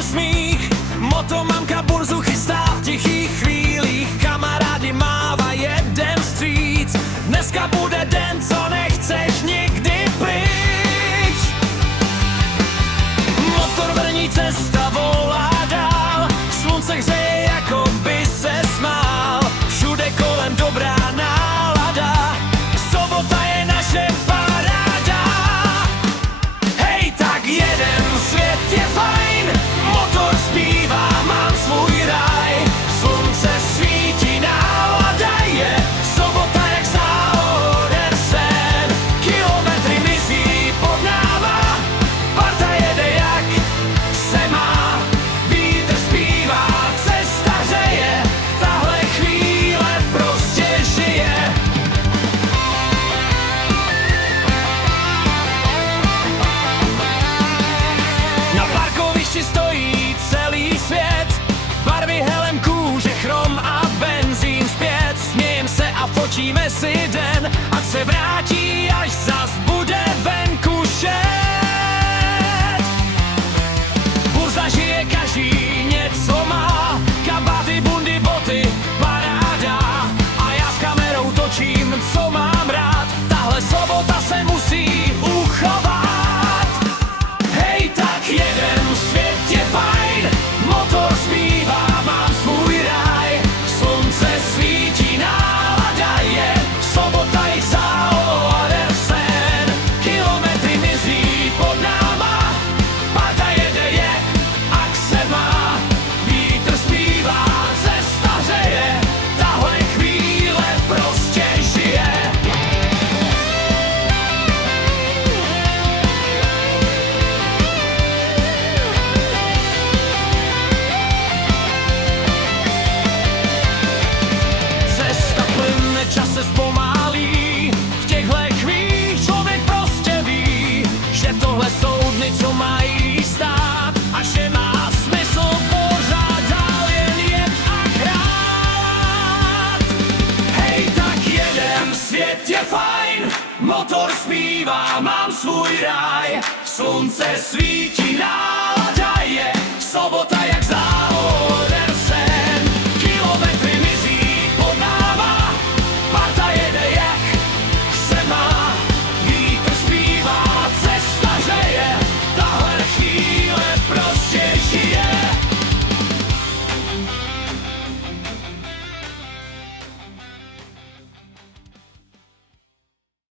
jeden smích. Motomamka burzu chystá v tichých chvílích, kamarádi máva jeden vstříc. Dneska bude den, co nechceš nikdy pryč. Motor vrní, cesta volá dál, slunce hřeje, jako by se smál. Všude kolem dobrá nálada, sobota je naše paráda. Hej, tak jedem, svět je fajn, motor zpívá, mám svůj raj. Slunce svítí, nálada je, sobota jak záhoden sen. Kilometry mizí pod náma, parta jede jak se má. Vítr zpívá, cesta hřeje, tahle chvíle prostě žije. Na parkovišti stojí celý svět, barvy helem, kůže, chrom a benzín zpět. Smějem se a fočíme si den, ať se vrátí, až zas bude venku šet. Burza žije, každý něco má, kabáty, bundy, boty, paráda. A já s kamerou točím, co mám rád, tahle sobota se musí uchovat. Hej, tak jedem, svět je fajn, motor zpívá, mám svůj ráj. Slunce svítí, nálada je, sobota je záhoden sen. Kilometry mizí pod náma, parta jede jak se má. Vítr zpívá, cesta hřeje, tahle chvíle prostě žije. Cesta plyne, čas se zpomalí, v těchto chvílích člověk prostě ví, že tohle jsou dny, co mají stát, a že má smysl pořád dál jen jet a hrát. Hej, tak jedem, svět je fajn, motor zpívá, mám svůj ráj. Slunce svítí, nálada